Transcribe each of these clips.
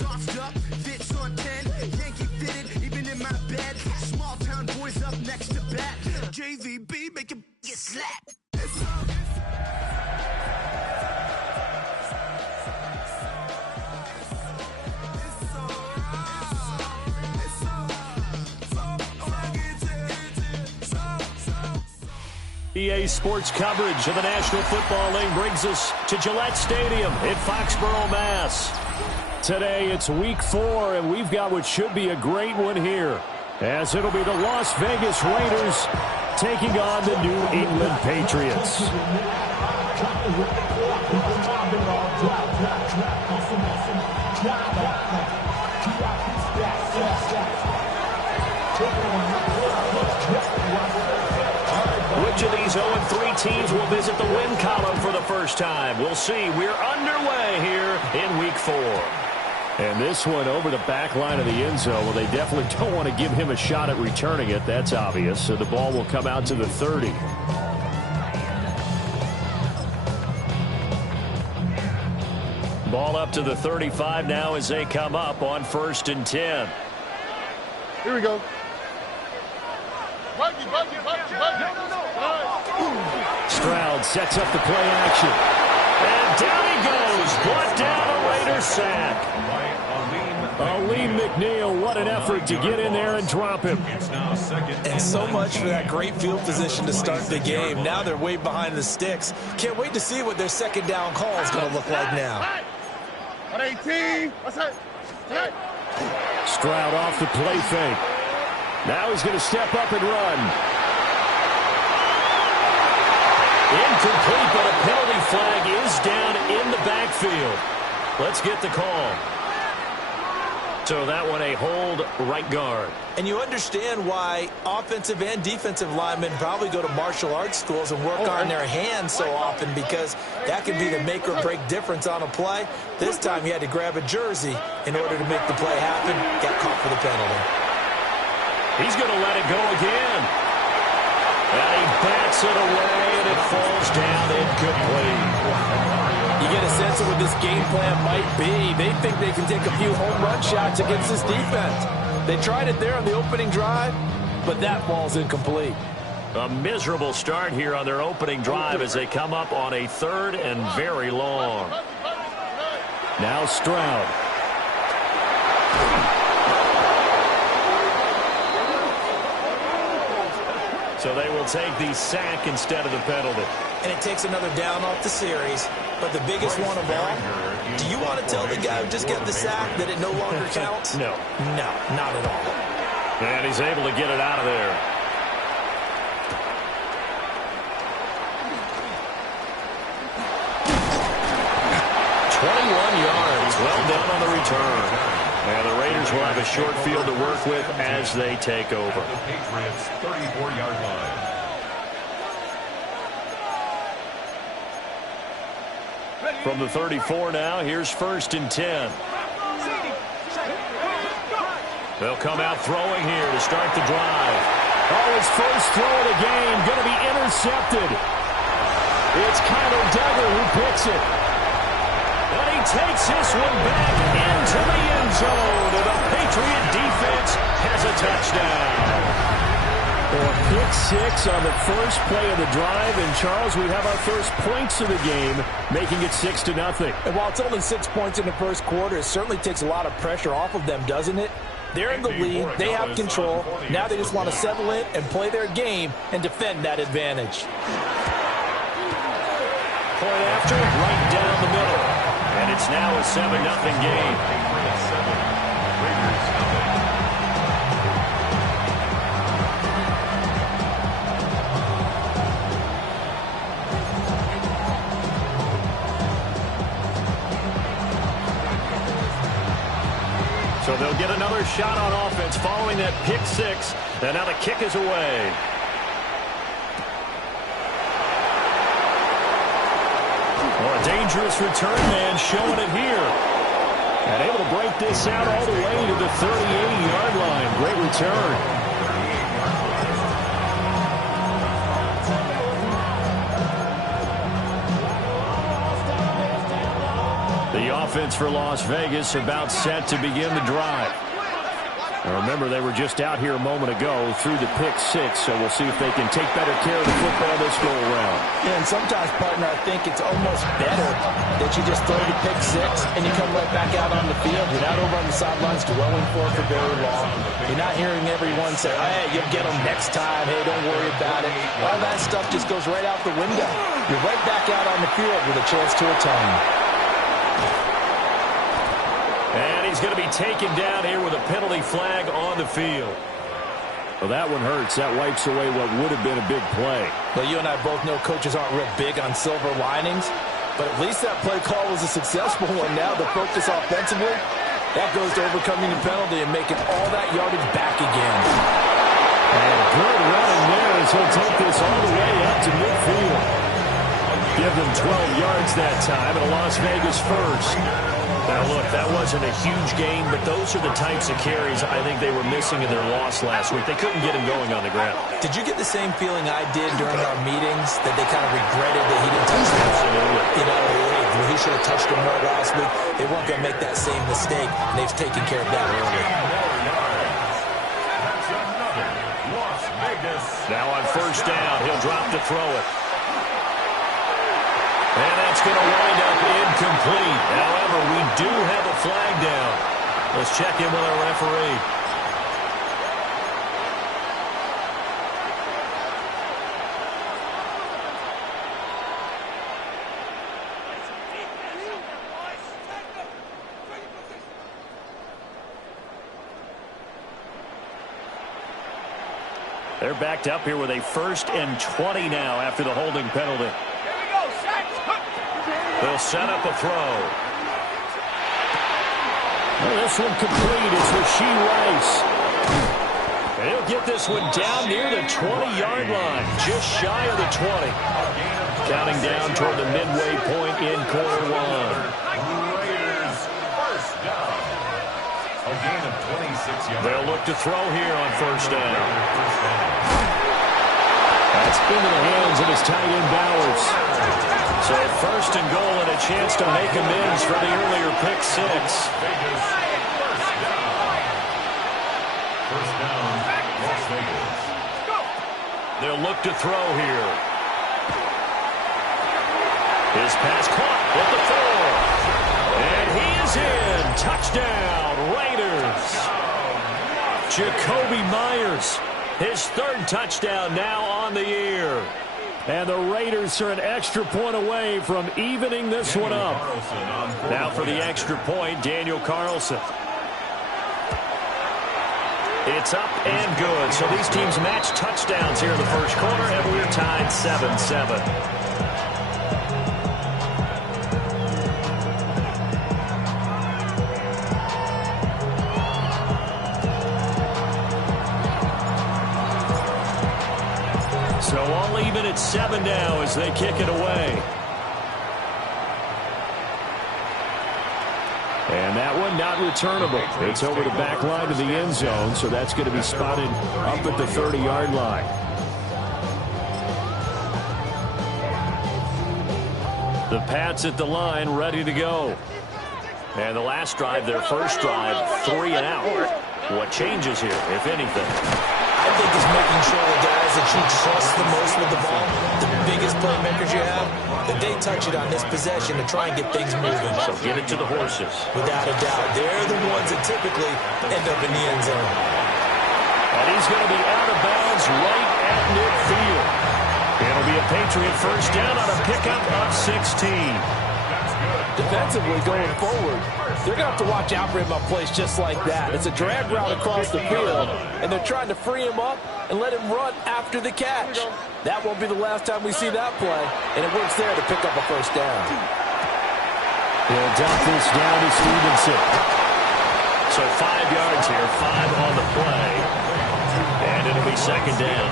Sauced up, fits on 10, Yankee fitted, even in my bed. Small town boys up next to bat. JVB, make him get slapped. EA Sports coverage of the National Football League brings us to Gillette Stadium in Foxborough, Mass. Today it's week 4, and we've got what should be a great one here, as it'll be the Las Vegas Raiders taking on the New England Patriots. Which of these 0-3 teams will visit the win column for the first time? We'll see. We're underway here in week 4. And this one over the back line of the end zone. Well, they definitely don't want to give him a shot at returning it. That's obvious. So the ball will come out to the 30. Ball up to the 35 now as they come up on 1st and 10. Here we go. Stroud sets up the play action. And down he goes. Brought down a Raider sack. Aleem McNeil, what an effort to get in there and drop him. And so much for that great field position to start the game. Now they're way behind the sticks. Can't wait to see what their second down call is going to look like now. 18. Stroud off the play fake. Now he's going to step up and run. Incomplete, but a penalty flag is down in the backfield. Let's get the call. So that one a hold right guard. And you understand why offensive and defensive linemen probably go to martial arts schools and work on their hands so often, because that can be the make or break difference on a play. This time he had to grab a jersey in order to make the play happen. Got caught for the penalty. He's going to let it go again. And he bats it away, and it falls down incomplete. You get a sense of what this game plan might be. They think they can take a few home run shots against this defense. They tried it there on the opening drive, but that ball's incomplete. A miserable start here on their opening drive as they come up on a 3rd and very long. Now Stroud. So they will take the sack instead of the penalty. And it takes another down off the series. But the biggest one of all, do you want to tell the guy who just got the sack that it no longer counts? No. No, not at all. And he's able to get it out of there. Yards, well done on the return. And the Raiders will have a short field to work with as they take over. The Patriots 34-yard line. From the 34 now, here's 1st and 10. They'll come out throwing here to start the drive. Oh, his first throw of the game going to be intercepted. It's Kyler Duggar who picks it. And he takes this one back into the end zone. And the Patriot defense has a touchdown. A pick 6 on the first play of the drive. And, Charles, we have our first points of the game, making it 6-0. And while it's only 6 points in the first quarter, it certainly takes a lot of pressure off of them, doesn't it? They're in the lead. They have control. Now they just want to settle in and play their game and defend that advantage. Point after, right down the middle. And it's now a 7-0 game. So they'll get another shot on offense following that pick 6. And now the kick is away. A dangerous return man showing it here. And able to break this out all the way to the 38-yard line. Great return. The offense for Las Vegas about set to begin the drive. Now remember, they were just out here a moment ago through the pick six, so we'll see if they can take better care of the football this go-around. Yeah, and sometimes, partner, I think it's almost better that you just throw the pick six and you come right back out on the field. You're not over on the sidelines dwelling for it for very long. You're not hearing everyone say, hey, you'll get them next time. Hey, don't worry about it. All that stuff just goes right out the window. You're right back out on the field with a chance to atone. And he's going to be taken down here with a penalty flag on the field. Well, that one hurts. That wipes away what would have been a big play. Well, you and I both know coaches aren't real big on silver linings, but at least that play call was a successful one. Now the focus offensively, that goes to overcoming the penalty and making all that yardage back again. And good running there as he'll take this all the way up to midfield. Give them 12 yards that time, and a Las Vegas first. Now, look, that wasn't a huge gain, but those are the types of carries I think they were missing in their loss last week. They couldn't get him going on the ground. Did you get the same feeling I did during our meetings, that they kind of regretted that he didn't touch him? Absolutely. You know, he should have touched him more last week. They weren't going to make that same mistake, and they've taken care of that early. Now on first down, he'll drop to throw it. And that's going to wind up incomplete. However, we do have a flag down. Let's check in with our referee. They're backed up here with a 1st and 20 now after the holding penalty. They'll set up a throw. Well, this one complete. It's Rashee Rice. And he'll get this one down near the 20-yard line, just shy of the 20. Counting down toward the midway point in quarter one. Raiders first down. A gain of 26 yards. They'll look to throw here on first down. That's into the hands of his tight end Bowers. So 1st and goal and a chance to make amends for the earlier pick six. First down, Las Vegas. They'll look to throw here. His pass caught at the 4. And he is in. Touchdown, Raiders. Jacoby Myers, his 3rd touchdown now on the year. And the Raiders are an extra point away from evening this one up. Now for the extra point, Daniel Carlson. It's up and good. So these teams match touchdowns here in the first quarter, and we're tied 7-7. So all even at 7 now as they kick it away. And that one not returnable. It's over the back line of the end zone, so that's going to be spotted up at the 30-yard line. The Pats at the line, ready to go. And the last drive, their first drive, 3 and out. What changes here, if anything? I think it's making sure the guys that you trust the most with the ball, the biggest playmakers you have, that they touch it on this possession to try and get things moving. So get it to the horses. Without a doubt. They're the ones that typically end up in the end zone. And he's going to be out of bounds right at midfield. It'll be a Patriot first down on a pickup of 16. Defensively going forward, they're going to have to watch out for him on plays just like that. It's a drag route across the field, and they're trying to free him up and let him run after the catch. That won't be the last time we see that play, and it works there to pick up a first down. He'll dump this down to Stevenson. So 5 yards here, 5 on the play, and it'll be second down.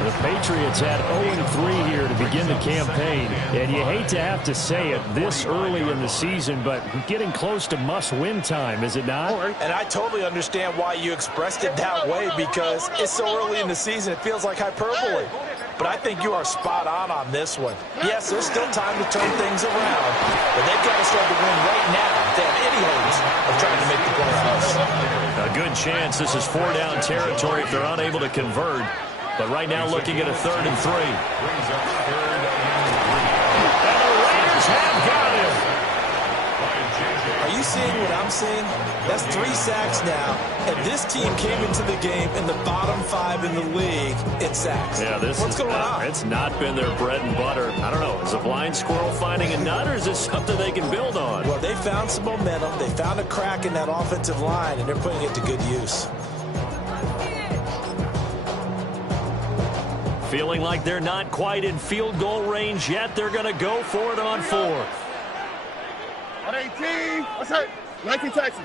The Patriots had 0-3 here to begin the campaign, and you hate to have to say it this early in the season, but getting close to must-win time, is it not? And I totally understand why you expressed it that way, because it's so early in the season, it feels like hyperbole. But I think you are spot on this one. Yes, there's still time to turn things around, but they've got to start to win right now if they have any hopes of trying to make the playoffs. A good chance this is 4-down territory if they're unable to convert. But right now looking at a 3rd and 3. And the Raiders have got him. Are you seeing what I'm seeing? That's 3 sacks now, and this team came into the game in the bottom 5 in the league in sacks. Yeah, What's going on? It's not been their bread and butter. I don't know. Is a blind squirrel finding a nut, or is this something they can build on? Well, they found some momentum. They found a crack in that offensive line, and they're putting it to good use. Feeling like they're not quite in field goal range yet. They're going to go for it on 4th. On 18. What's that? 19 Texas.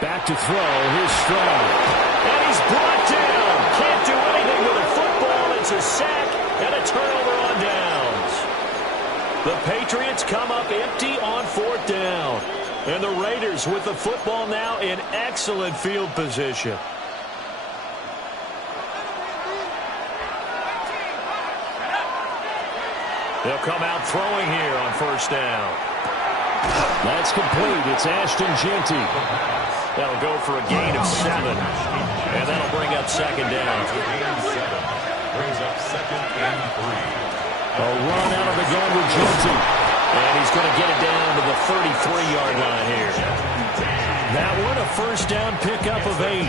Back to throw. Here's Stroud. And he's brought down. Can't do anything with a football. It's a sack and a turnover on downs. The Patriots come up empty on 4th down. And the Raiders with the football now in excellent field position. They'll come out throwing here on 1st down. That's complete. It's Ashton Jeanty. That'll go for a gain of 7. And that'll bring up 2nd down. Brings up 2nd and 3. A run out of the gun with Jeanty. And he's going to get it down to the 33-yard line here. That one, a 1st down pickup of 8.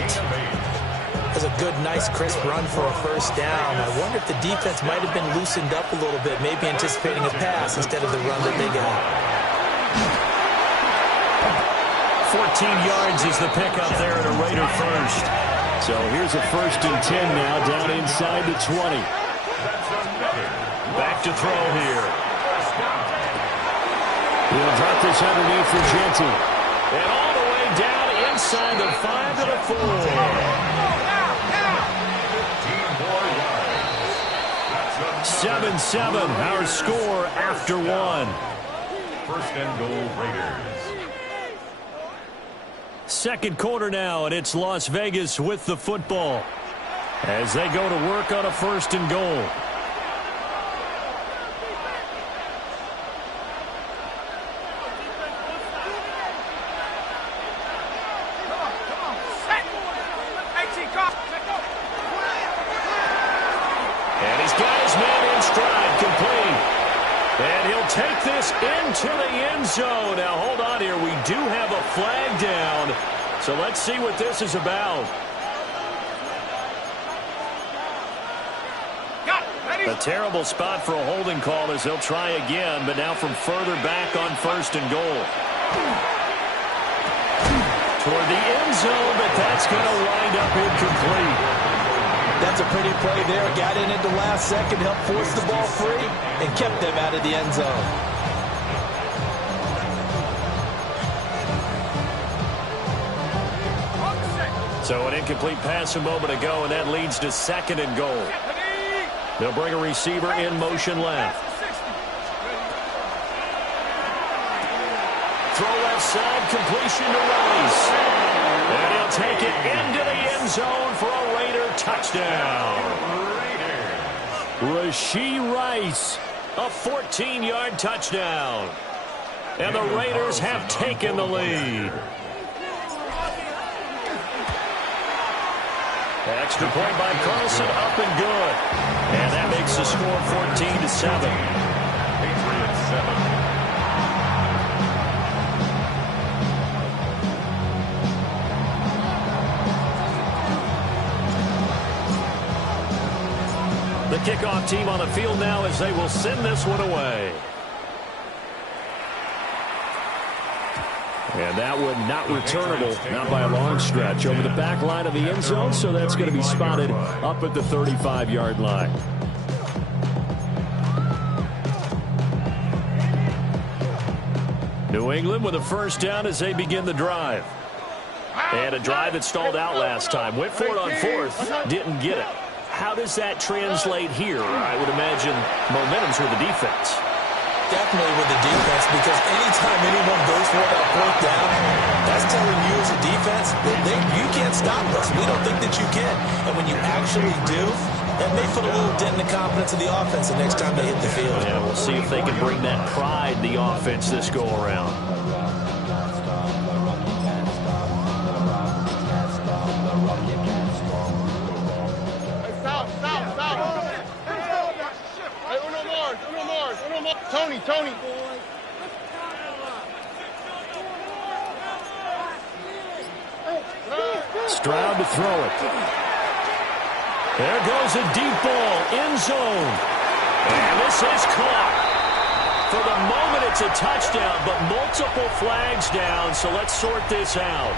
That's a good, nice, crisp run for a 1st down. I wonder if the defense might have been loosened up a little bit, maybe anticipating a pass instead of the run that they got. 14 yards is the pickup there at a Raider 1st. So here's a 1st and 10 now, down inside the 20. Back to throw here. He'll drop this underneath for Jeanty. And all the way down inside the 5 to the 4. 7-7, our score after 1. 1st and goal, Raiders. 2nd quarter now, and it's Las Vegas with the football as they go to work on a 1st and goal. And he's got his man in stride, complete. And he'll take this into the end zone. Now, hold on here. We do have a flag down. So let's see what this is about. A terrible spot for a holding call as they'll try again, but now from further back on 1st and goal. Toward the end zone, but that's going to wind up incomplete. That's a pretty play there. Got in at the last second, helped force the ball free, and kept them out of the end zone. So an incomplete pass a moment ago, and that leads to 2nd and goal. They'll bring a receiver in motion left. Throw left side, completion to Rice. And he'll take it into the end zone for a Raider touchdown. Rashee Rice, a 14-yard touchdown. And the Raiders have taken the lead. Extra point by Carlson, up and good. And that makes the score 14-7. Patriots 7. The kickoff team on the field now as they will send this one away. And that one not returnable, not by a long stretch, over the back line of the end zone, so that's going to be spotted up at the 35-yard line. New England with a 1st down as they begin the drive. And a drive that stalled out last time. Went for it on 4th, didn't get it. How does that translate here? I would imagine momentum's with the defense. Definitely with the defense, because anytime anyone goes for that 4th down, that's telling you as a defense that you can't stop us. We don't think that you can. And when you actually do, That may put a little dent in the confidence of the offense the next time they hit the field. Yeah, we'll see if they can bring that pride in the offense this go-around. Tony. Stroud to throw it. There goes a deep ball, end zone. And this is caught. For the moment, it's a touchdown, but multiple flags down, so let's sort this out.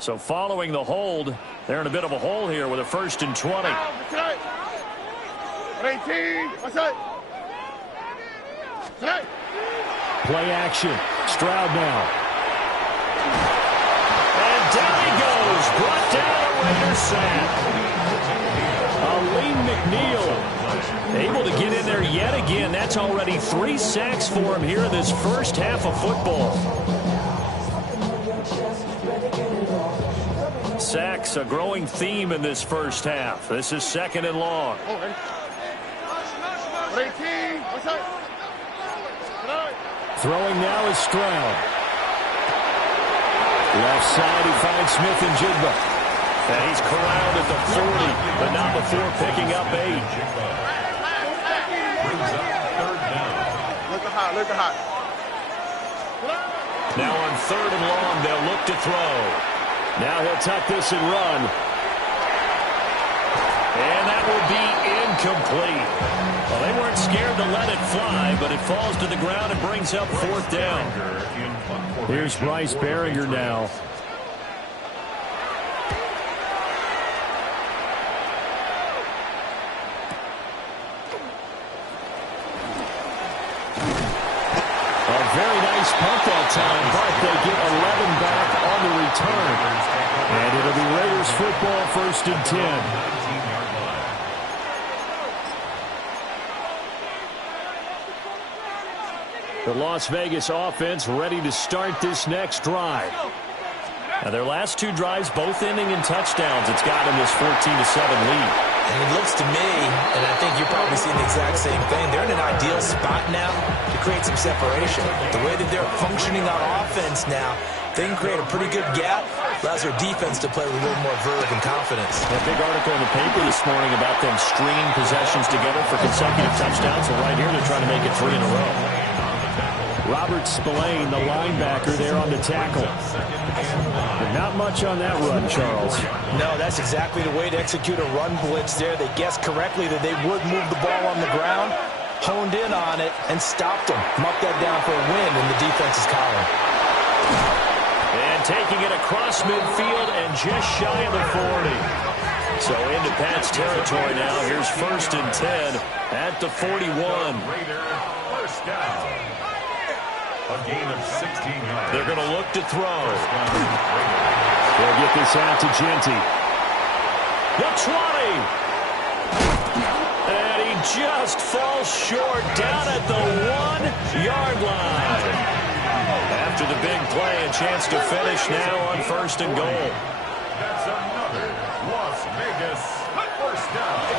So following the hold, they're in a bit of a hole here with a 1st and 20. Play action. Stroud now. And down he goes. Brought down a Raider sack. Aleem McNeil able to get in there yet again. That's already 3 sacks for him here in this first half of football. Sacks, a growing theme in this first half. This is 2nd and long. Throwing now is Stroud. Left side, he finds Smith and Jigba. And he's corralled at the 40, but not before picking up 8. Look hot. Now on 3rd and long, they'll look to throw. Now he'll tuck this and run. And that will be incomplete. Well, they weren't scared to let it fly, but it falls to the ground and brings up 4th down. Here's Bryce Berringer now. A very nice punt that time, but they get 11 back on the return. And it'll be Raiders football, 1st and 10. The Las Vegas offense ready to start this next drive. Now their last 2 drives both ending in touchdowns. It's got them this 14-7 lead. And it looks to me, and I think you're probably seeing the exact same thing, they're in an ideal spot now to create some separation. The way that they're functioning on offense now, they can create a pretty good gap, allows their defense to play with a little more verve and confidence. That big article in the paper this morning about them stringing possessions together for consecutive touchdowns. Well, right here they're trying to make it 3 in a row. Robert Spillane, the linebacker, there on the tackle. But not much on that run, Charles. No, that's exactly the way to execute a run blitz there. They guessed correctly that they would move the ball on the ground, honed in on it, and stopped them. Mucked that down for a win in the defense's column. And taking it across midfield and just shy of the 40. So into Pat's territory now. Here's 1st and 10 at the 41. Raider, 1st down. A gain of 16 yards. They're going to look to throw. They'll get this out to Genty. The 20. And he just falls short down at the 1-yard line. After the big play, a chance to finish now on 1st and goal. That's another Las Vegas 1st down.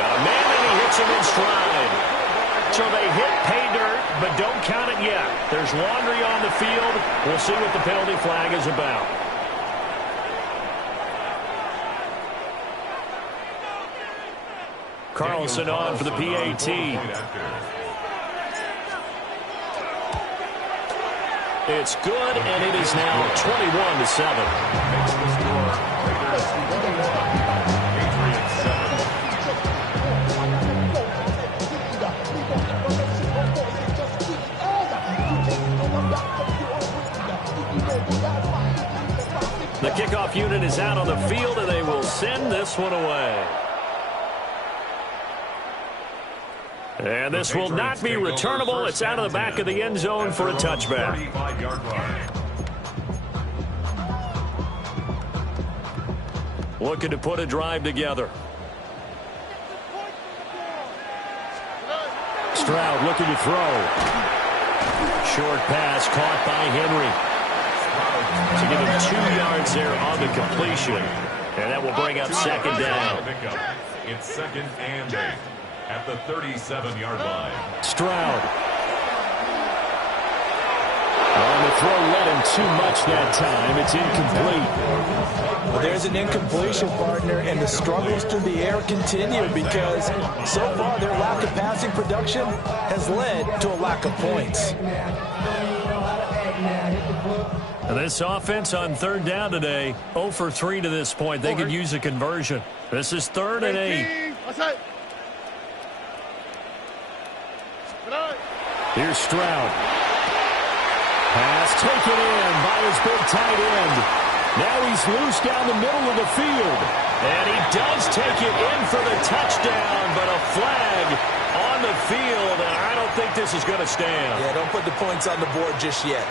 Got a man and he hits him in stride. So they hit pay dirt, but don't count it yet. There's laundry on the field. We'll see what the penalty flag is about. Carlson on for the PAT. It's good, and it is now 21-7. The kickoff unit is out on the field, and they will send this one away. And this will not be returnable. It's out of the back of the end zone for a touchback. 35-yard line. looking to put a drive together. Stroud looking to throw. Short pass caught by Henry. To give him 2 yards there on the completion. And that will bring up second down. It's second and 8 at the 37-yard line. Stroud. On the throw, let him too much that time. It's incomplete. Well, there's an incompletion, partner, and the struggles through the air continue because so far their lack of passing production has led to a lack of points. This offense on third down today, 0 for 3 to this point. They could use a conversion. This is 3rd and 8. Here's Stroud. Pass taken in by his big tight end. Now he's loose down the middle of the field. And he does take it in for the touchdown, but a flag on the field, and I don't think this is going to stand. Yeah, don't put the points on the board just yet.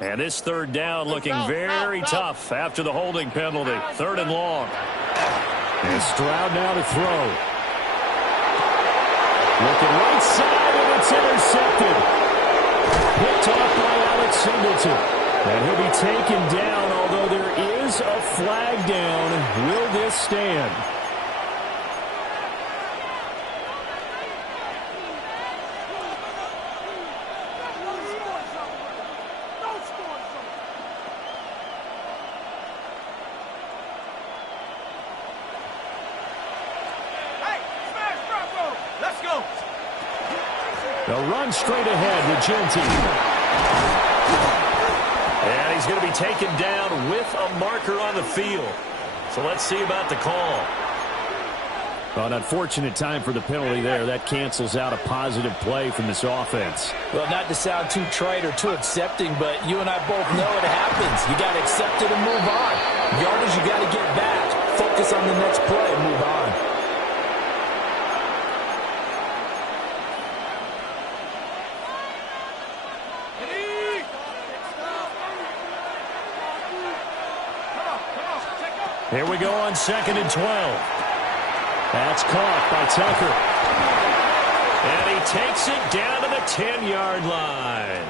And this third down looking very tough after the holding penalty. 3rd and long. And Stroud now to throw. Looking right side, and it's intercepted. Picked off by Alex Singleton. And he'll be taken down, although there is a flag down. Will this stand? They'll run straight ahead with Genty. And he's going to be taken down with a marker on the field. So let's see about the call. Well, an unfortunate time for the penalty there. That cancels out a positive play from this offense. Well, not to sound too trite or too accepting, but you and I both know it happens. You got to accept it and move on. Yardage, you got to get back. Focus on the next play and move on. Here we go on 2nd and 12. That's caught by Tucker. And he takes it down to the 10-yard line.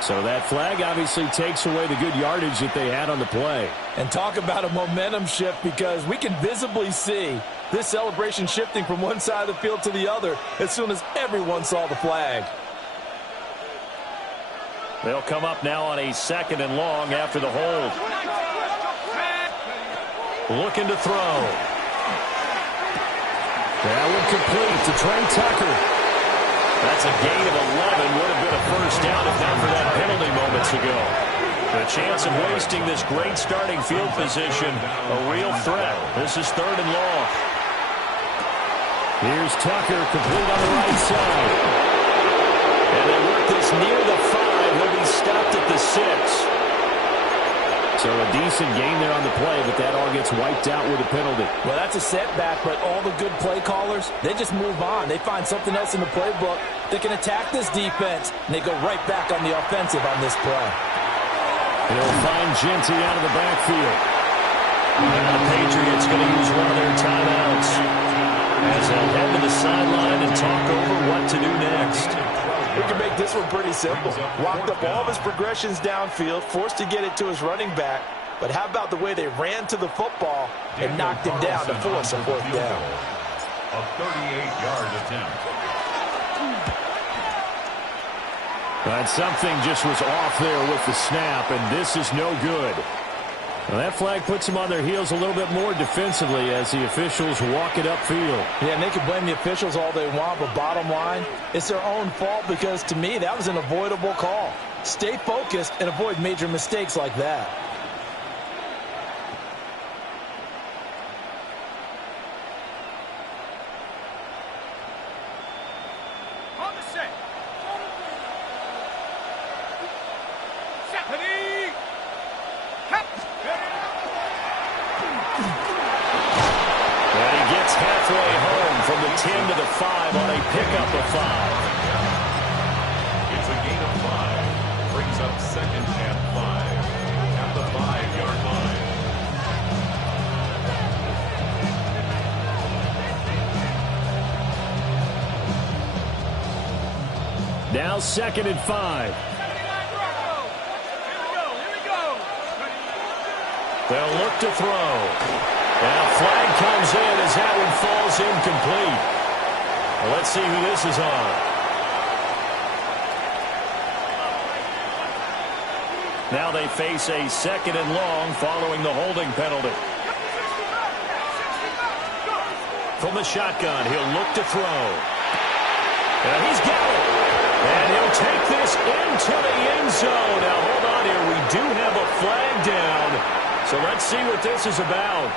So that flag obviously takes away the good yardage that they had on the play. And talk about a momentum shift, because we can visibly see this celebration shifting from one side of the field to the other as soon as everyone saw the flag. They'll come up now on a 2nd and long after the hold. Looking to throw. That one complete to Trey Tucker. That's a gain of 11. Would have been a first down if not for that penalty moments ago. The chance of wasting this great starting field position, a real threat. This is 3rd and long. Here's Tucker, complete on the right side. And they work this near the 5. He'll be stopped at the 6. So a decent gain there on the play, but that all gets wiped out with a penalty. Well, that's a setback, but all the good play callers, they just move on. They find something else in the playbook. They can attack this defense, and they go right back on the offensive on this play. They'll find Genty out of the backfield. And the Patriots going to use one of their timeouts as they'll head to the sideline and talk over what to do next. We can make this one pretty simple. Walked up all of his progressions downfield, forced to get it to his running back. But how about the way they ran to the football and knocked him down to force a 4th down? A 38-yard attempt. But something just was off there with the snap, and this is no good. Well, that flag puts them on their heels a little bit more defensively as the officials walk it upfield. Yeah, and they can blame the officials all they want, but bottom line, it's their own fault because, to me, that was an avoidable call. Stay focused and avoid major mistakes like that. And he gets halfway home from the 10 to the 5 on a pickup of 5. It's a gain of 5. Brings up second and 5 at the 5-yard line. Now second and 5. They'll look to throw. And a flag comes in as that one falls incomplete. Well, let's see who this is on. Now they face a second and long following the holding penalty. From the shotgun, he'll look to throw. And he's got it. And he'll take this into the end zone. Now, hold on here. We do have a flag down. So let's see what this is about.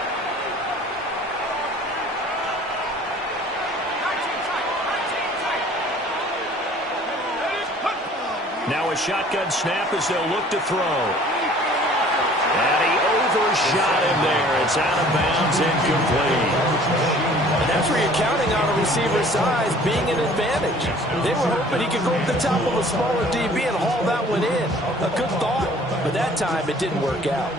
Now a shotgun snap as they'll look to throw. And he overshot him there. It's out of bounds, incomplete. And that's where you're counting on a receiver's size being an advantage. They were hoping he could go up the top of a smaller DB and haul that one in. A good thought, but that time it didn't work out.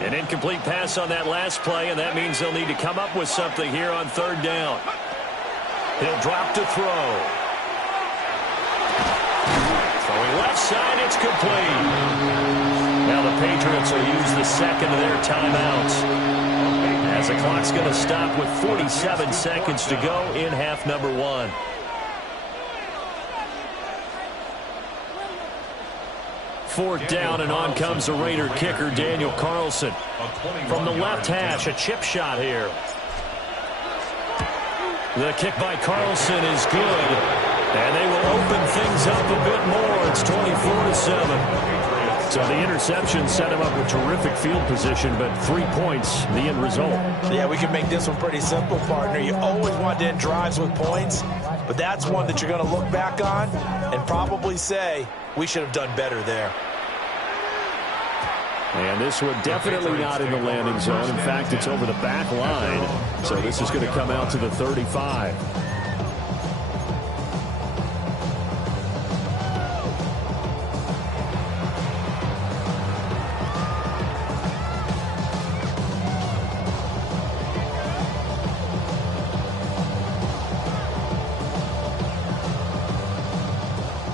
An incomplete pass on that last play, and that means they'll need to come up with something here on third down. He'll drop to throw. Throwing left side, it's complete. Now the Patriots will use the second of their timeouts, as the clock's going to stop with 47 seconds to go in half number 1. Fourth down, and on comes the Raider kicker, Daniel Carlson. From the left hash, a chip shot here. The kick by Carlson is good, and they will open things up a bit more. It's 24-7. So the interception set him up with terrific field position, but 3 points, the end result. Yeah, we can make this one pretty simple, partner. You always want to end drives with points, but that's one that you're going to look back on and probably say, we should have done better there. And this one definitely not in the landing zone. In fact, it's over the back line. So this is going to come out to the 35.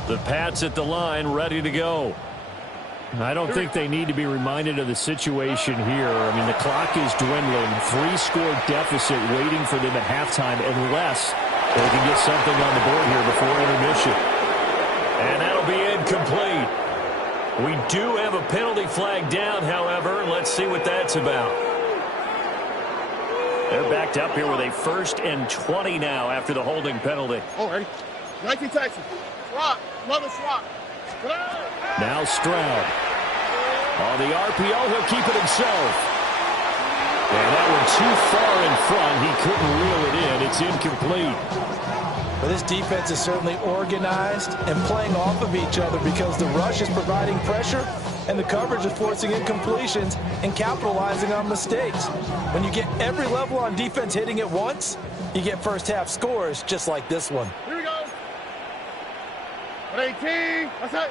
The Pats at the line, ready to go. I don't think they need to be reminded of the situation here. I mean, the clock is dwindling. 3-score deficit waiting for them at halftime unless they can get something on the board here before intermission. And that'll be incomplete. We do have a penalty flag down, however. Let's see what that's about. They're backed up here with a 1st and 20 now after the holding penalty. Oh, ready? 19 Texas. Swap. Another swap. Now Stroud. On the RPO, he'll keep it himself. And that one too far in front. He couldn't reel it in. It's incomplete. But this defense is certainly organized and playing off of each other because the rush is providing pressure and the coverage is forcing incompletions and capitalizing on mistakes. When you get every level on defense hitting at once, you get first half scores just like this one. Here we go. 118. That's it.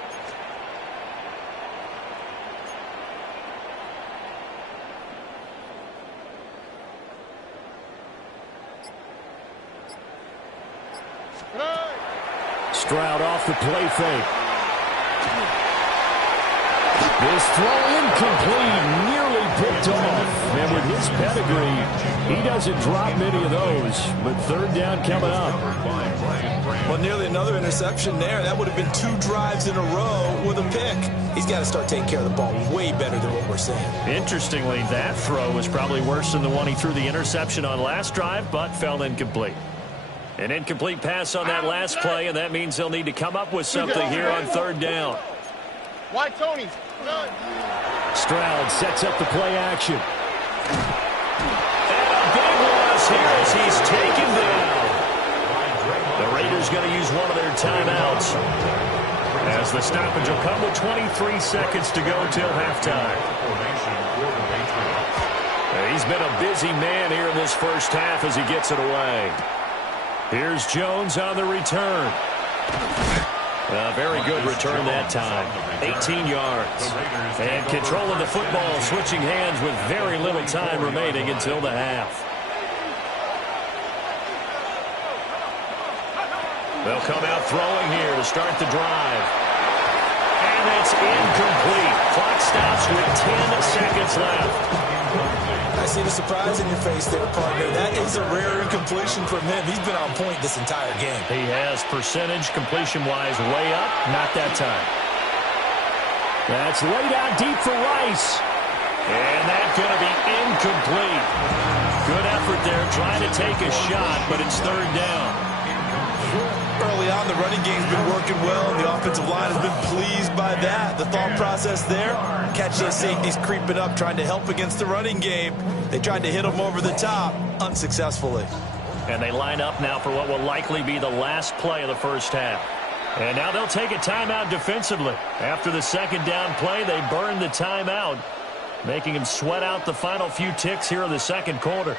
Stroud off the play fake. This throw incomplete, nearly picked off. And with his pedigree, he doesn't drop many of those. But third down coming up. Well, nearly another interception there. That would have been 2 drives in a row with a pick. He's got to start taking care of the ball way better than what we're seeing. Interestingly, that throw was probably worse than the one he threw the interception on last drive, but fell incomplete. An incomplete pass on that last play, and that means they'll need to come up with something here on third down. Why, Tony? Stroud sets up the play action. And a big loss here as he's taken down. The Raiders going to use one of their timeouts, as the stoppage will come with 23 seconds to go till halftime. He's been a busy man here in this first half as he gets it away. Here's Jones on the return. A very good return that time. 18 yards. And controlling the football, switching hands with very little time remaining until the half. They'll come out throwing here to start the drive. And it's incomplete. Clock stops with 10 seconds left. I see the surprise in your face there, partner. That is a rare incompletion from him. He's been on point this entire game. He has percentage completion-wise way up. Not that time. That's laid out deep for Rice. And that's going to be incomplete. Good effort there trying to take a shot, but it's third down. Early on, the running game's been working well, and the offensive line has been pleased by that. The thought process there, catch those safeties creeping up, trying to help against the running game. They tried to hit them over the top, unsuccessfully. And they line up now for what will likely be the last play of the first half. And now they'll take a timeout defensively. After the second down play, they burn the timeout, making them sweat out the final few ticks here in the second quarter.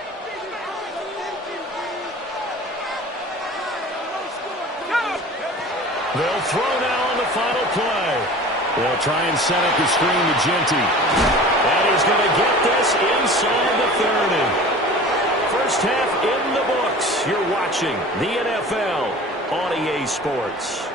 They'll throw now on the final play. They'll try and set up the screen to Genty. And he's going to get this inside the 30. First half in the books. You're watching the NFL on EA Sports.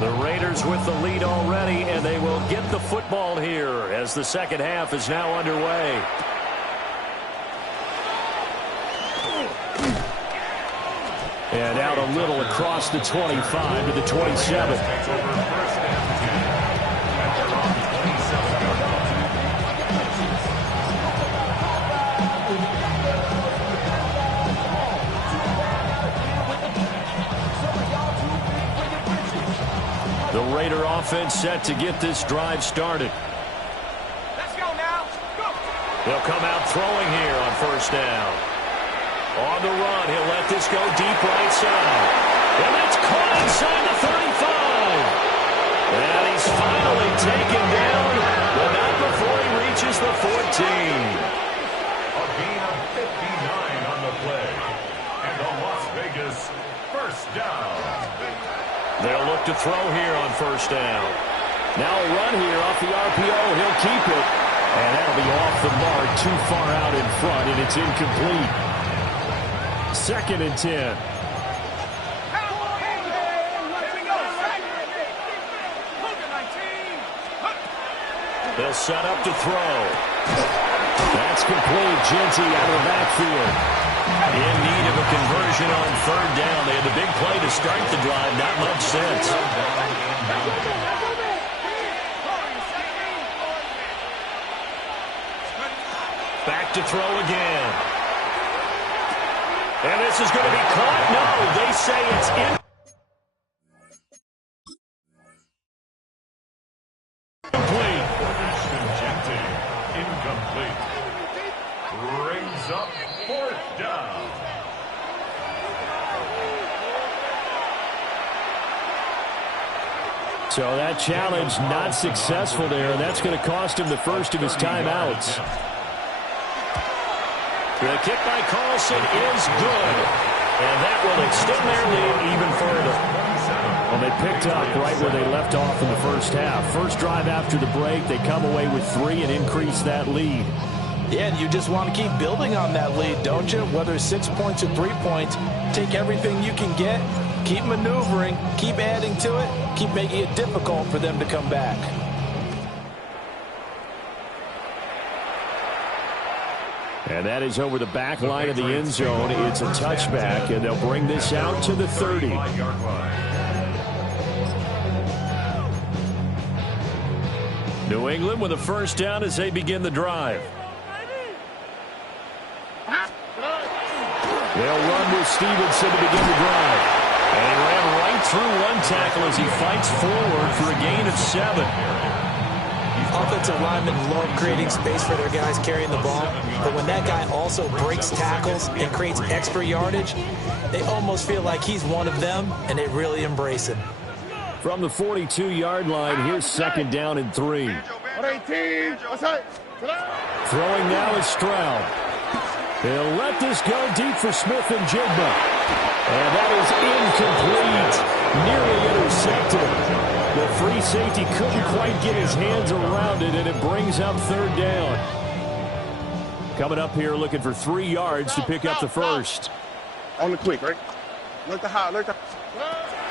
The Raiders with the lead already, and they will get the football here as the second half is now underway. And out a little across the 25 to the 27. The Raider offense set to get this drive started. Let's go now. Go. They'll come out throwing here on first down. On the run, he'll let this go deep right side. And that's caught inside the 35. And he's finally taken down, but not before he reaches the 14. A gain of 59 on the play. And the Las Vegas first down. They'll look to throw here on first down. Now a run here off the RPO. He'll keep it. And that'll be off the mark, too far out in front, and it's incomplete. 2nd and 10. They'll set up to throw. That's complete. Genty out of the backfield. In need of a conversion on third down. They had the big play to start the drive. Not much sense. Back to throw again. And this is going to be caught. No, they say it's incomplete. Incomplete. Brings up fourth down. So that challenge not successful there, and that's going to cost him the first of his timeouts. The kick by Carlson is good, and that will extend their lead even further. Well, they picked up right where they left off in the first half. First drive after the break, they come away with 3 and increase that lead. Yeah, and you just want to keep building on that lead, don't you? Whether it's 6 points or 3 points, take everything you can get, keep maneuvering, keep adding to it, keep making it difficult for them to come back. And that is over the back line of the end zone. It's a touchback, and they'll bring this out to the 30. New England with a first down as they begin the drive. They'll run with Stevenson to begin the drive. And he ran right through one tackle as he fights forward for a gain of 7. Offensive linemen love creating space for their guys carrying the ball, but when that guy also breaks tackles and creates extra yardage, they almost feel like he's one of them, and they really embrace him. From the 42-yard line, here's 2nd down and 3. Throwing now is Stroud. He'll let this go deep for Smith and Jigba. And that is incomplete. Nearly intercepted. The free safety couldn't quite get his hands around it, and it brings up 3rd down. Coming up here looking for 3 yards to pick up the first. On the quick, right? Look the high, look the...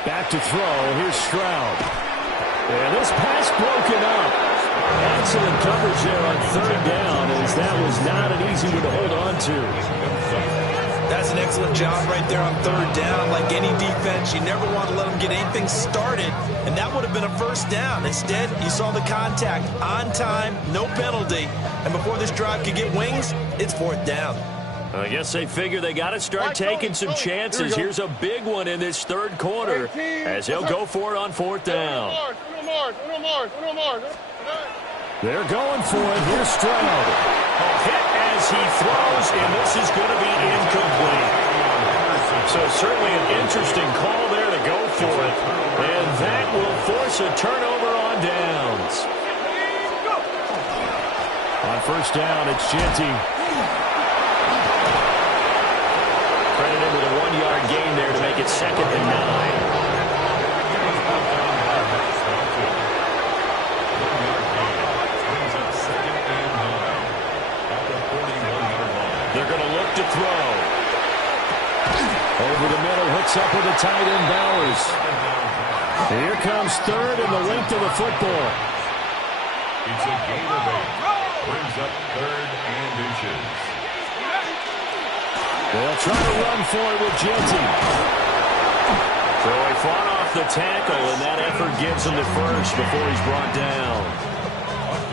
Back to throw. Here's Stroud. And this pass broken up. Excellent coverage there on 3rd down, as that was not an easy one to hold on to. That's an excellent job right there on 3rd down. Like any defense, you never want to let them get anything started, and that would have been a 1st down. Instead, you saw the contact on time, no penalty, and before this drive could get wings, it's 4th down. I guess they figure they got to start taking some chances. Here's a big one in this 3rd quarter as they'll go for it on 4th down. They're going for it. Here's Stroud. A hit as he throws, and this is going to be incomplete. So certainly an interesting call there to go for it. And that will force a turnover on downs. On 1st down, it's Genty. Credited with a 1-yard gain there to make it 2nd and 9. They're going to look to throw. Over the middle, hooks up with the tight end, Bowers. Here comes 3rd and the length of the football. It's a gain of 8. Brings up 3rd and inches. They'll try to run for it with Genty. Troy fought off the tackle, and that effort gives him the first before he's brought down.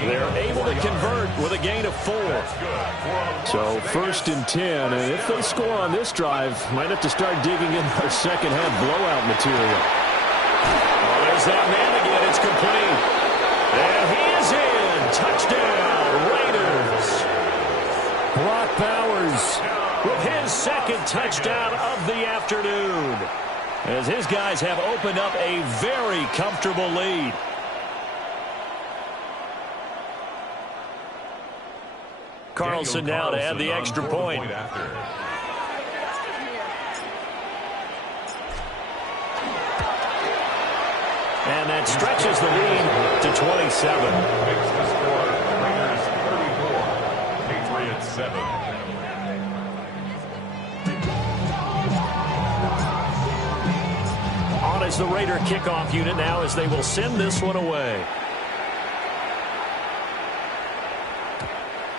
They're able to convert with a gain of 4. So 1st and 10, and if they score on this drive, might have to start digging in their second-half blowout material. Oh, there's that man again. It's complete. And he is in. Touchdown, Raiders. Brock Bowers with his 2nd touchdown of the afternoon, as his guys have opened up a very comfortable lead. Carlson now to add the extra point. And that stretches the lead to 27. Makes the score Raiders 34, Patriots 7. On is the Raider kickoff unit now as they will send this one away.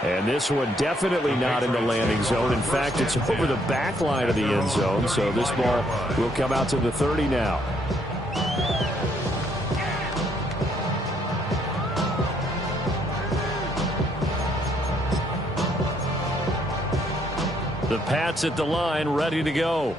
And this one definitely not in the landing zone. In fact, it's over the back line of the end zone. So this ball will come out to the 30 now. The Pats at the line, ready to go.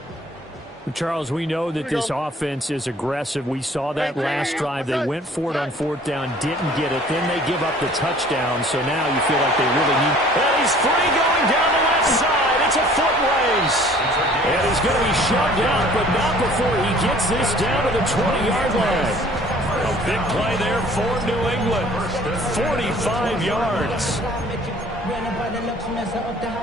Charles, we know that this offense is aggressive. We saw that last drive. They went for it on 4th down, didn't get it. Then they give up the touchdown. So now you feel like they really need. And he's free going down the left side. It's a foot race. And he's going to be shoved out, but not before he gets this down to the 20-yard line. A big play there for New England. 45 yards.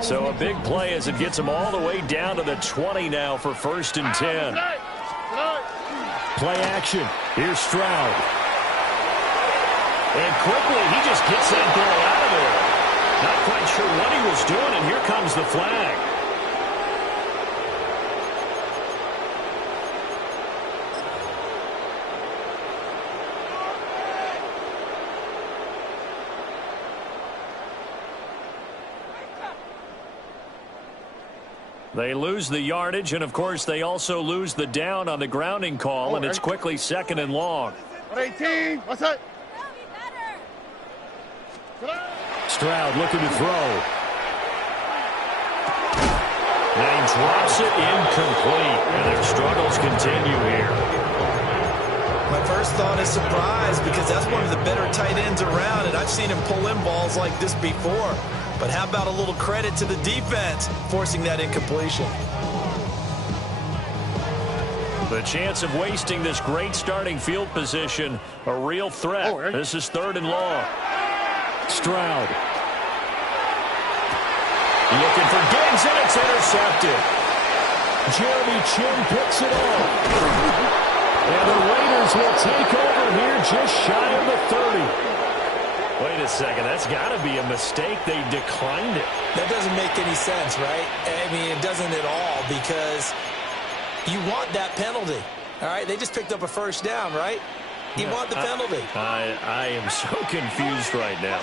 So a big play as it gets him all the way down to the 20 now for 1st and 10. Play action. Here's Stroud. And quickly, he just gets that ball out of there. Not quite sure what he was doing, and here comes the flag. They lose the yardage, and, of course, they also lose the down on the grounding call, and it's quickly 2nd and long. 18, what's that? Stroud looking to throw. Now he drops it incomplete, and their struggles continue here. My first thought is surprise because that's one of the better tight ends around, and I've seen him pull in balls like this before. But how about a little credit to the defense forcing that incompletion? The chance of wasting this great starting field position, a real threat. This is 3rd and long. Stroud. Looking for Diggs, and it's intercepted. Jeremy Chin picks it up. And the Raiders will take over here just shy of the 30. Wait a second, that's got to be a mistake. They declined it. That doesn't make any sense, right? I mean, it doesn't at all because you want that penalty. All right, they just picked up a first down, right? You want the penalty. I am so confused right now.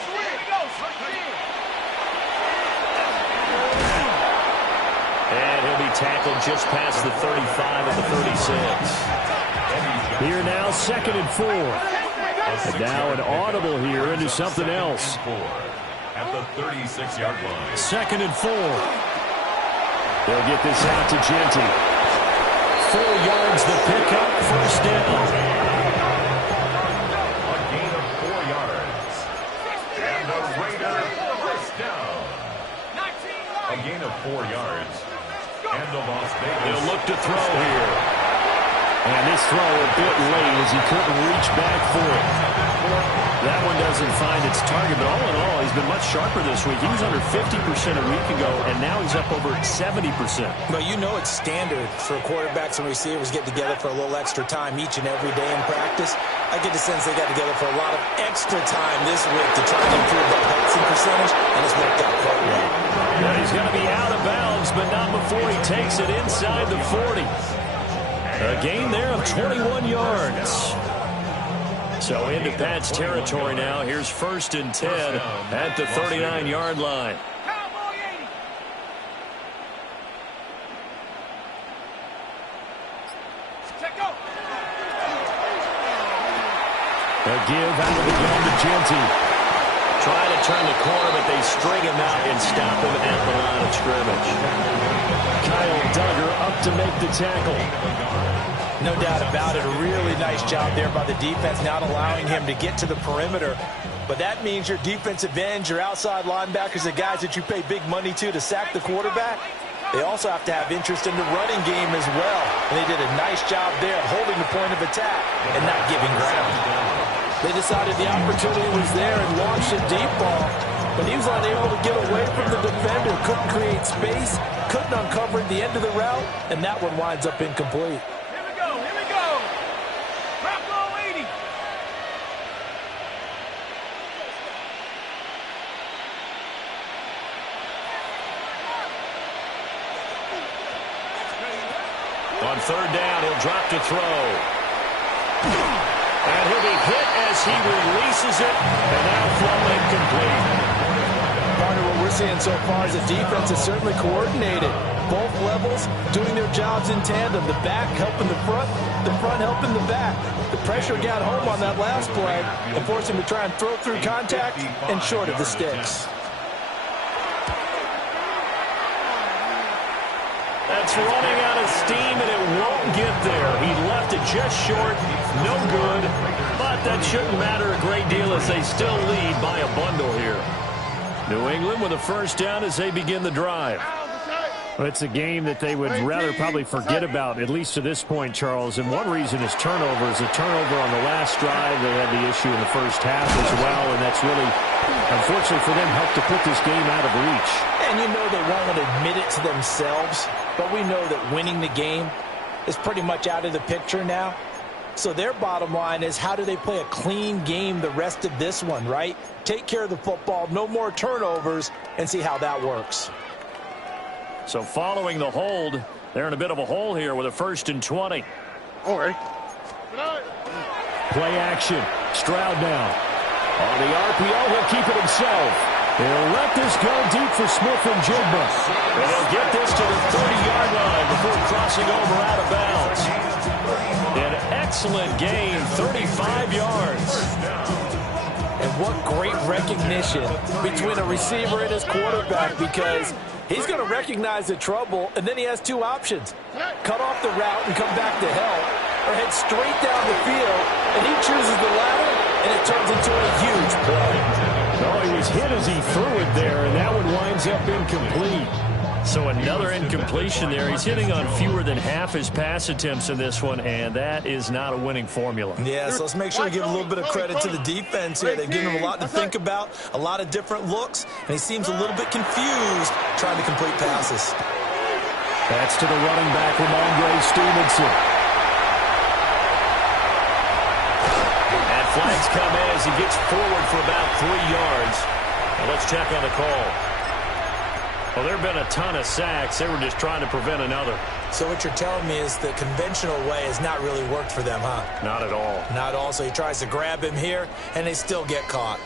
And he'll be tackled just past the 35 at the 36. Here now, 2nd and 4. And now an audible here into something else. At the 36-yard line. 2nd and 4. They'll get this out to Genty. 4 yards the pickup, first down. A gain of 4 yards. And a Raider first down. A gain of 4 yards. And the Las Vegas. They'll look to throw here. And this throw a bit late as he couldn't reach back for it. That one doesn't find its target, but all in all, he's been much sharper this week. He was under 50% a week ago, and now he's up over 70%. Well, you know it's standard for quarterbacks and receivers get together for a little extra time each and every day in practice. I get the sense they got together for a lot of extra time this week to try to improve that passing percentage, and it's worked out quite well. Well, he's going to be out of bounds, but not before he takes it inside the 40. A gain there of 21 yards. So into Pat's territory now. Here's 1st and 10 at the 39-yard line. A give out of the gun to Genty. Trying to turn the corner, but they string him out and stop him at the line of scrimmage. Kyle Duggar up to make the tackle. No doubt about it. A really nice job there by the defense, not allowing him to get to the perimeter. But that means your defensive ends, your outside linebackers, the guys that you pay big money to sack the quarterback, they also have to have interest in the running game as well. And they did a nice job there holding the point of attack and not giving ground. They decided the opportunity was there and launched a deep ball, but he was unable to get away from the defender, couldn't create space, couldn't uncover at the end of the route, and that one winds up incomplete. On 3rd down, he'll drop to throw. And he'll be hit as he releases it, and now throw incomplete. Partner, what we're seeing so far is the defense is certainly coordinated. Both levels doing their jobs in tandem. The back helping the front helping the back. The pressure got home on that last play and forced him to try and throw through contact and short of the sticks. That's running out of steam, and it won't get there. He left it just short, no good, but that shouldn't matter a great deal as they still lead by a bundle here. New England with a first down as they begin the drive. Well, it's a game that they would rather probably forget about, at least to this point, Charles. And one reason is turnovers. A turnover on the last drive. They had the issue in the first half as well, and that's really, unfortunately for them, helped to put this game out of reach. And you know they won't admit it to themselves, but we know that winning the game is pretty much out of the picture now. So their bottom line is, how do they play a clean game the rest of this one, right? Take care of the football, no more turnovers, and see how that works. So following the hold, they're in a bit of a hole here with a 1st and 20. All right. Play action. Stroud now. On the RPO, he'll keep it himself. He'll let this go deep for Smith and Jigba. And he'll get this to the 30-yard line before crossing over out of bounds. An excellent gain, 35 yards. And what great recognition between a receiver and his quarterback, because he's going to recognize the trouble, and then he has two options. Cut off the route and come back to help, or head straight down the field, and he chooses the latter, and it turns into a huge play. Oh, he was hit as he threw it there, and that one winds up incomplete. So another incompletion there. He's hitting on fewer than half his pass attempts in this one, and that is not a winning formula. Yeah, so let's make sure to give a little bit of credit to the defense here. They've given him a lot to think about, a lot of different looks, and he seems a little bit confused trying to complete passes. That's to the running back, Ramondre Stevenson. And flags come in as he gets forward for about 3 yards. Now let's check on the call. Well, there have been a ton of sacks. They were just trying to prevent another. So what you're telling me is the conventional way has not really worked for them, huh? Not at all. Not at all. So he tries to grab him here, and they still get caught.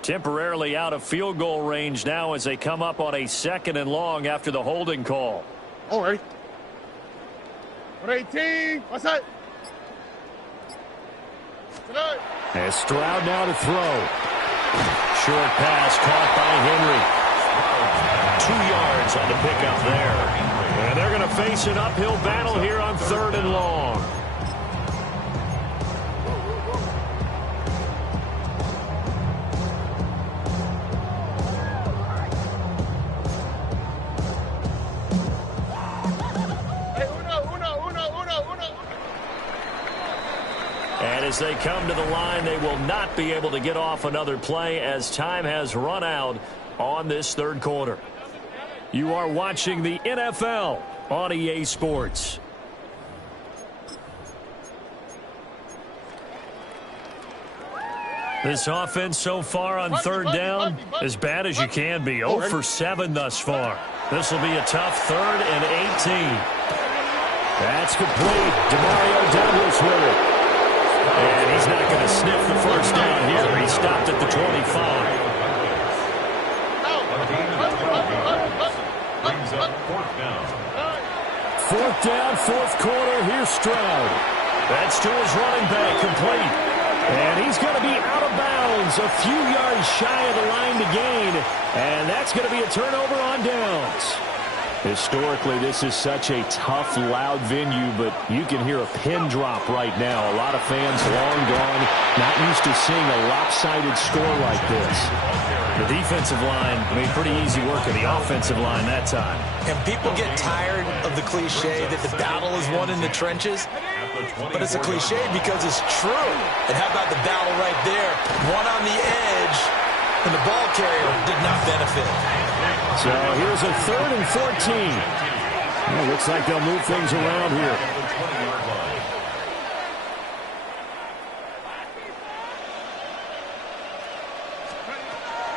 Temporarily out of field goal range now as they come up on a 2nd and long after the holding call. All right. 118. What's that? And Stroud now to throw. Short pass caught by Henry. 2 yards on the pickup there. And they're going to face an uphill battle here on 3rd and long. And as they come to the line, they will not be able to get off another play as time has run out on this 3rd quarter. You are watching the NFL on EA Sports. This offense so far on 3rd down, as bad as you can be. 0 for 7 thus far. This will be a tough 3rd and 18. That's complete. Demario Douglas with it. And he's not going to sniff the first down here. He stopped at the 25. Brings up 4th down. 4th down, 4th quarter. Here's Stroud. That's to his running back, complete. And he's going to be out of bounds, a few yards shy of the line to gain. And that's going to be a turnover on downs. Historically, this is such a tough, loud venue, but you can hear a pin drop right now. A lot of fans long gone, not used to seeing a lopsided score like this. The defensive line made pretty easy work of the offensive line that time. And people get tired of the cliche that the battle is won in the trenches, but it's a cliche because it's true. And how about the battle right there? One on the edge, and the ball carrier did not benefit. So here's a 3rd and 14. Well, looks like they'll move things around here.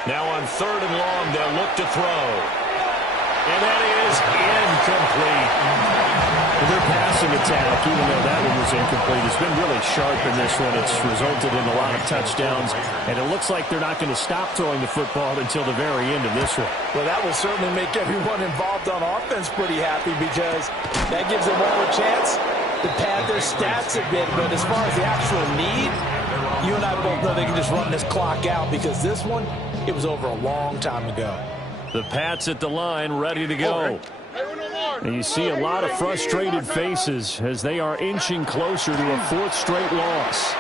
Now on 3rd and long, they'll look to throw. And that is incomplete. Their passing attack, even though that one was incomplete, has been really sharp in this one. It's resulted in a lot of touchdowns, and it looks like they're not going to stop throwing the football until the very end of this one. Well, that will certainly make everyone involved on offense pretty happy because that gives them all a chance to pad their stats a bit. But as far as the actual need, you and I both know they can just run this clock out because this one, it was over a long time ago. The Pats at the line, ready to go. And you see a lot of frustrated faces as they are inching closer to a 4th straight loss.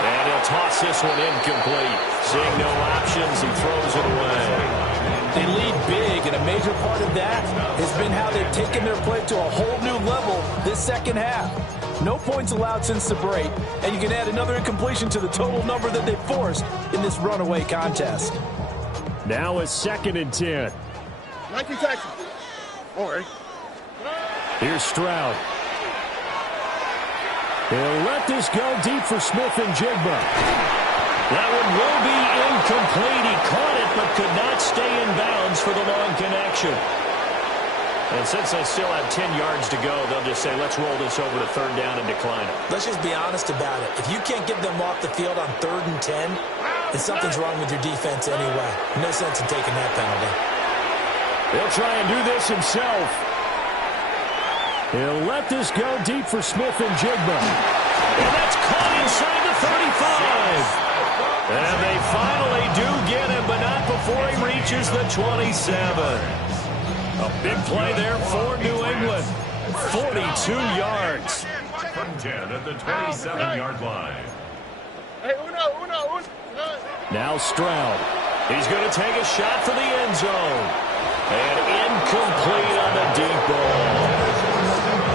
And he'll toss this one incomplete. Seeing no options, he throws it away. They lead big, and a major part of that has been how they've taken their play to a whole new level this 2nd half. No points allowed since the break, and you can add another incompletion to the total number that they forced in this runaway contest. Now a 2nd and 10. 19 taxi. All right. Here's Stroud. They'll let this go deep for Smith and Jigba. That one will be incomplete. He caught it but could not stay in bounds for the long connection. And since they still have 10 yards to go, they'll just say, let's roll this over to third down and decline it. Let's just be honest about it. If you can't get them off the field on 3rd and 10, then something's wrong with your defense anyway. No sense in taking that penalty. He'll try and do this himself. He'll let this go deep for Smith and Jigba. And that's caught inside the 35. And they finally do get him, but not before he reaches the 27. A big play there for New England. 42 yards. From 10 at the 27-yard line. Now Stroud. He's going to take a shot for the end zone. And incomplete on the deep ball.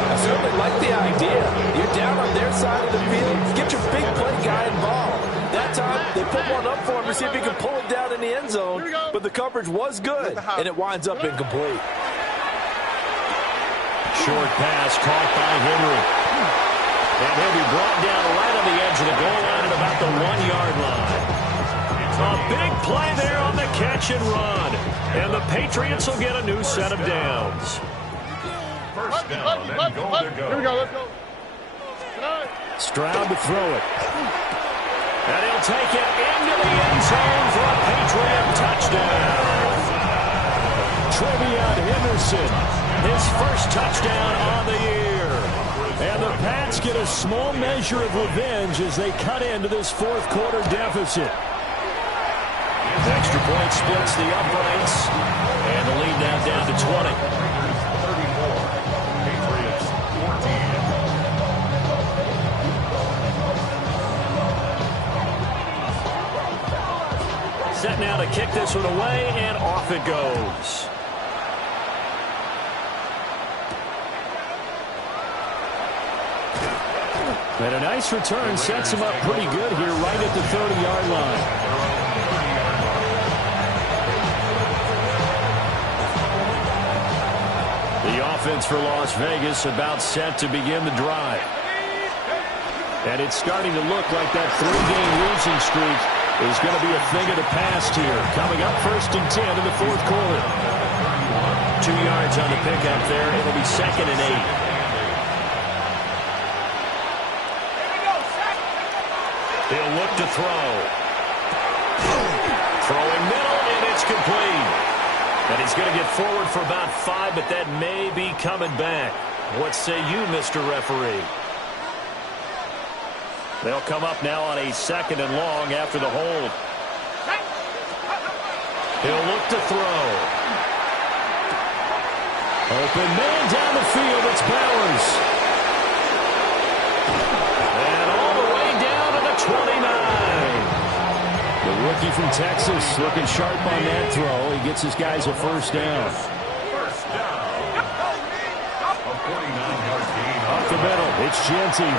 I certainly like the idea. You're down on their side of the field. Get your big play guy involved. That time, they put one up for him to see if he can pull it down in the end zone. But the coverage was good, and it winds up incomplete. Short pass caught by Henry. And he'll be brought down right on the edge of the goal line at about the 1-yard line. A big play there on the catch and run. And the Patriots will get a new set of downs. First down and goal to go. Here we go, let's go. Stroud to throw it. And he'll take it into the end zone for a Patriot touchdown. Trevion Henderson, his first touchdown on the year. And the Pats get a small measure of revenge as they cut into this fourth-quarter deficit. Extra point splits the uprights, and the lead now down to 20. Set now to kick this one away, and off it goes. And a nice return sets him up pretty good here right at the 30-yard line. The offense for Las Vegas about set to begin the drive. And it's starting to look like that 3-game losing streak is going to be a thing of the past here. Coming up 1st and 10 in the fourth quarter. 2 yards on the pickup there. It'll be 2nd and 8. He'll look to throw. Throwing middle, and it's complete. And he's going to get forward for about 5, but that may be coming back. What say you, Mr. Referee? They'll come up now on a 2nd and long after the hold. He'll look to throw. Open man down the field. It's Bowers. And all the way down to the 29. The rookie from Texas looking sharp on that throw. He gets his guys a first down. First down. A 49-yard gain. Up the middle. It's Genty.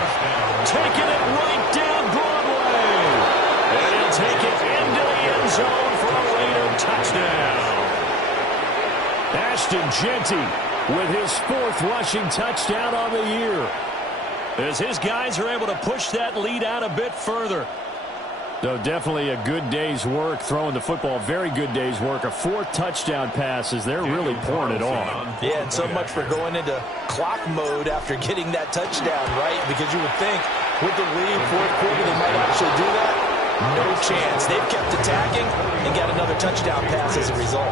Taking it right down Broadway. And he'll take it into the end zone for a Raider touchdown. Ashton Genty with his 4th rushing touchdown on the year. As his guys are able to push that lead out a bit further. So definitely a good day's work throwing the football. Very good day's work. A 4th touchdown pass as they're really pouring it on. Yeah, and so much for going into clock mode after getting that touchdown, right? Because you would think with the lead, fourth quarter, they might actually do that. No chance. They've kept attacking and got another touchdown pass as a result.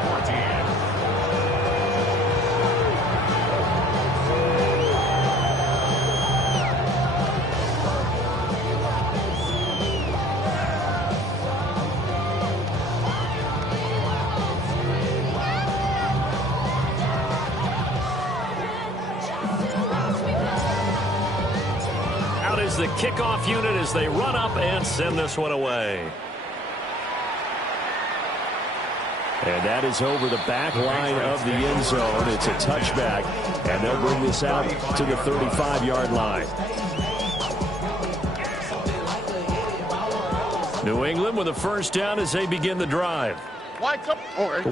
The kickoff unit as they run up and send this one away. And that is over the back line of the end zone. It's a touchback, and they'll bring this out to the 35-yard line. New England with a first down as they begin the drive.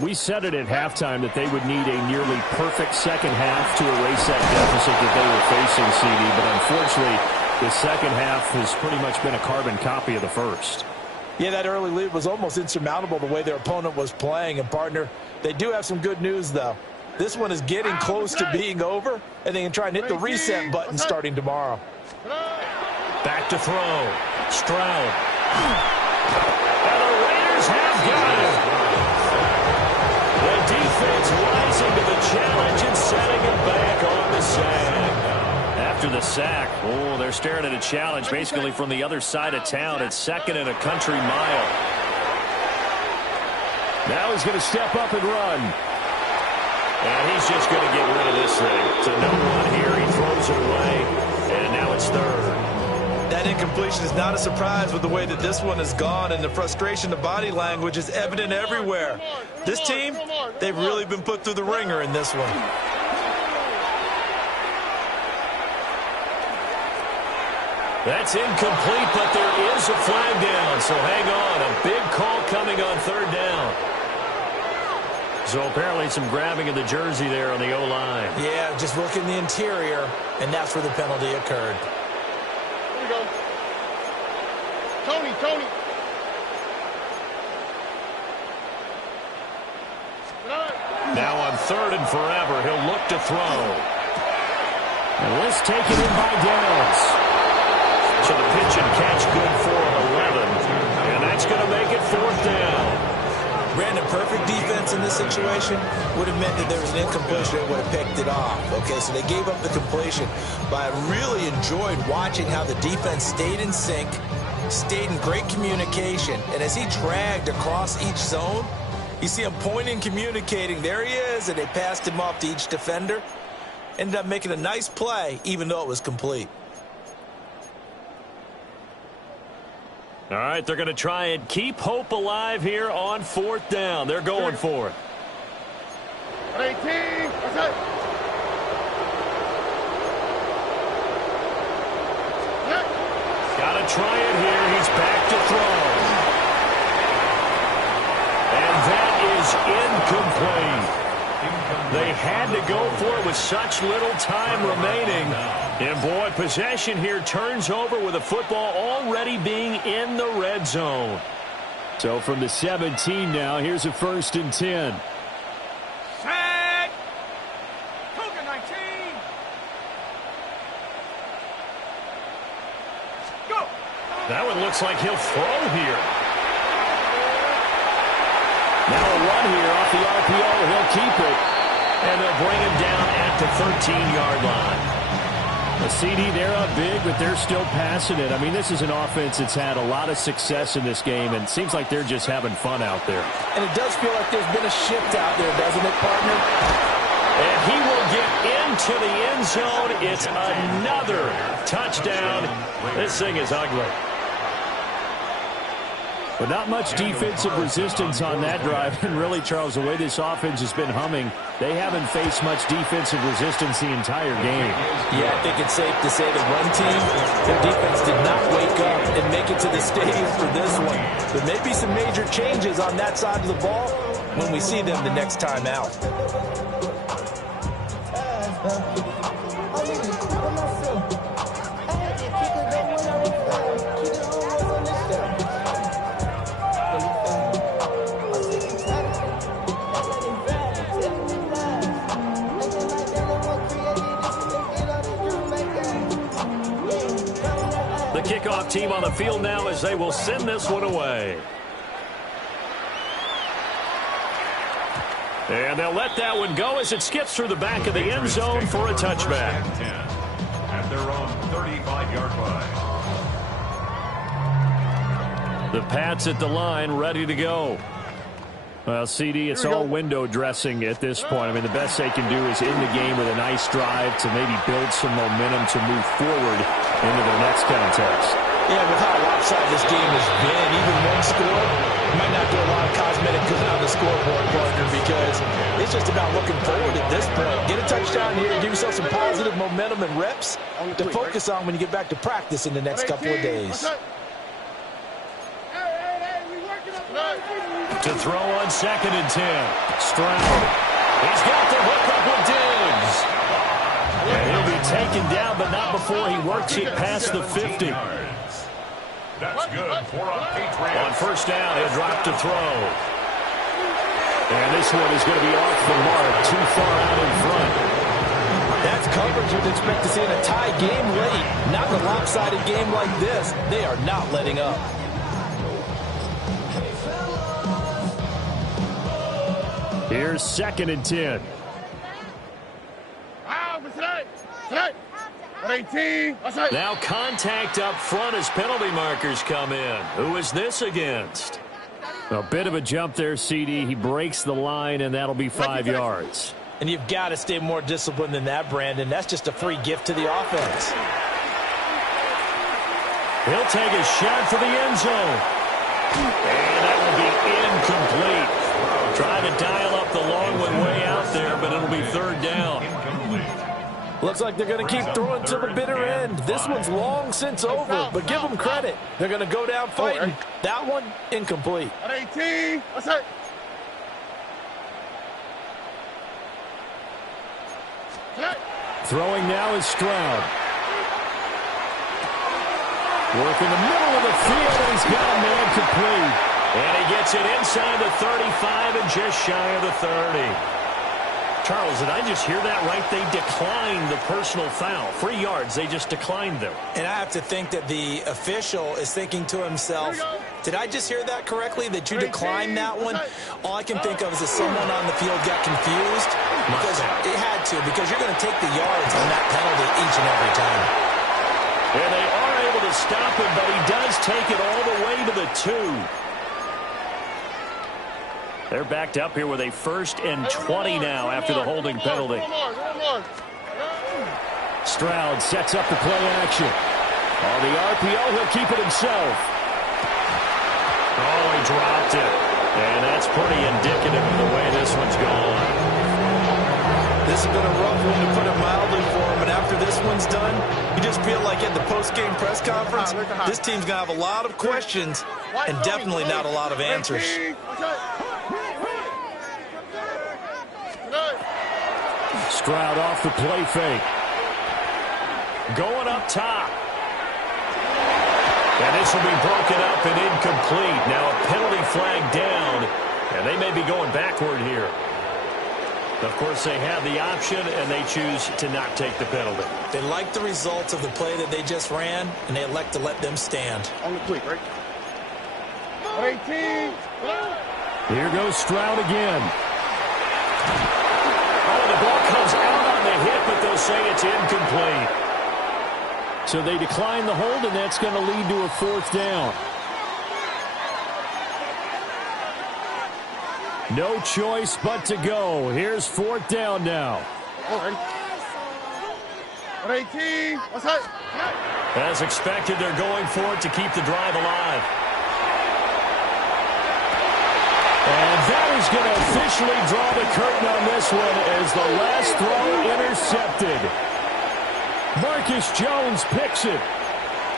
We said it at halftime that they would need a nearly perfect second half to erase that deficit that they were facing, CD, but unfortunately the second half has pretty much been a carbon copy of the first. Yeah, that early lead was almost insurmountable the way their opponent was playing. And, partner, they do have some good news, though. This one is getting close to being over, and they can try and hit the reset button starting tomorrow. Back to throw. Stroud. And the Raiders have got it. The defense rising to the challenge and setting him back on the sack. After the sack, oh, they're staring at a challenge basically from the other side of town. It's 2nd and a country mile. Now he's going to step up and run. And he's just going to get rid of this thing. To no one here. He throws it away. And now it's 3rd. That incompletion is not a surprise with the way that this one has gone, and the frustration, the body language is evident everywhere. This team, they've really been put through the ringer in this one. That's incomplete, but there is a flag down, so hang on. A big call coming on 3rd down. So apparently some grabbing of the jersey there on the O-line. Yeah, just look in the interior, and that's where the penalty occurred. Here we go. Tony. Now on 3rd and forever, he'll look to throw. And this taken in by Downs. So the pitch and catch good for 11. And that's going to make it 4th down. Brandon, perfect defense in this situation would have meant that there was an incompletion that would have picked it off. Okay, so they gave up the completion. But I really enjoyed watching how the defense stayed in sync, stayed in great communication. And as he dragged across each zone, you see him pointing, communicating. There he is, and they passed him off to each defender. Ended up making a nice play, even though it was complete. All right, they're going to try and keep hope alive here on 4th down. They're going for it. 18. What's that? Got to try it here. He's back to throw. And that is incomplete. They had to go for it with such little time remaining. And, boy, possession here turns over with the football already being in the red zone. So from the 17 now, here's a 1st and 10. Set. Cougar 19. Go. That one looks like he'll throw here. Now a run here off the RPO. He'll keep it. And they'll bring him down at the 13-yard line. A CD, they're up big, but they're still passing it. I mean, this is an offense that's had a lot of success in this game, and it seems like they're just having fun out there. And it does feel like there's been a shift out there, doesn't it, partner? And he will get into the end zone. It's another touchdown. This thing is ugly. But not much defensive resistance on that drive. And really, Charles, the way this offense has been humming, they haven't faced much defensive resistance the entire game. Yeah, I think it's safe to say the run team, their defense did not wake up and make it to the stadium for this one. There may be some major changes on that side of the ball when we see them the next time out. Kickoff team on the field now as they will send this one away. And they'll let that one go as it skips through the back of the end zone for a touchback. At their own 35-yard line. The Pats at the line, ready to go. Well, CD, it's all window dressing at this point. I mean, the best they can do is end the game with a nice drive to maybe build some momentum to move forward into their next contest. Yeah, with how lopsided this game has been, even one score might not do a lot of cosmetic good on the scoreboard, partner, because it's just about looking forward at this point. Get a touchdown here and give yourself some positive momentum and reps to focus on when you get back to practice in the next couple of days. To throw on 2nd and 10. Stroud. He's got the hook up with Diggs. And he'll be taken down, but not before he works it past the 50. That's good for a Patriot. On 1st down, he'll drop to throw. And this one is going to be off the mark, too far out in front. That's coverage you'd expect to see in a tie game late. Not a lopsided game like this. They are not letting up. Here's 2nd and 10. Now contact up front as penalty markers come in. Who is this against? A bit of a jump there, CD. He breaks the line, and that'll be 5 yards. And you've got to stay more disciplined than that, Brandon. That's just a free gift to the offense. He'll take a shot for the end zone. And that will be incomplete. Trying to dial up the long one way out there, but it'll be 3rd down. Looks like they're going to keep throwing to the bitter end. This one's long since over, but give them credit. They're going to go down fighting. That one, incomplete. Throwing now is Stroud. Work in the middle of the field, and he's got a man complete. And he gets it inside the 35 and just shy of the 30. Charles, did I just hear that right? They declined the personal foul. 3 yards, they just declined them. And I have to think that the official is thinking to himself, did I just hear that correctly, that you declined that one? All I can think of is that someone on the field got confused. Because it had to, because you're going to take the yards on that penalty each and every time. And they are able to stop him, but he does take it all the way to the 2. They're backed up here with a 1st and 20 now after the holding penalty. Stroud sets up the play action. On the RPO, he'll keep it himself. Oh, he dropped it. And that's pretty indicative of the way this one's gone. This has been a rough one, to put it mildly, for him. And after this one's done, you just feel like at the post-game press conference, this team's going to have a lot of questions and definitely not a lot of answers. Stroud off the play fake. Going up top. And this will be broken up and incomplete. Now a penalty flag down, and they may be going backward here. Of course, they have the option, and they choose to not take the penalty. They like the results of the play that they just ran, and they elect to let them stand. On the quick, right? 18. Here goes Stroud again. Oh, the ball comes out on the hit, but they'll say it's incomplete. So they decline the hold, and that's going to lead to a 4th down. No choice but to go. Here's 4th down now. Alright. 18. What's that? As expected, they're going for it to keep the drive alive. And that is going to officially draw the curtain on this one as the last throw intercepted. Marcus Jones picks it.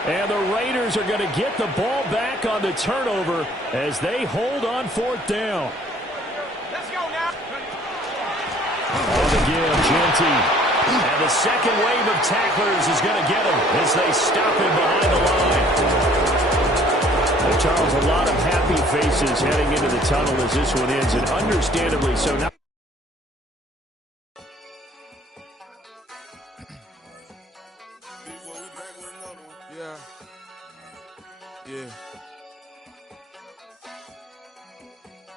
And the Raiders are going to get the ball back on the turnover as they hold on 4th down. Let's go now. On again, Genty. And the second wave of tacklers is going to get him as they stop him behind the line. Well, Charles, a lot of happy faces heading into the tunnel as this one ends, and understandably so. Now Yeah.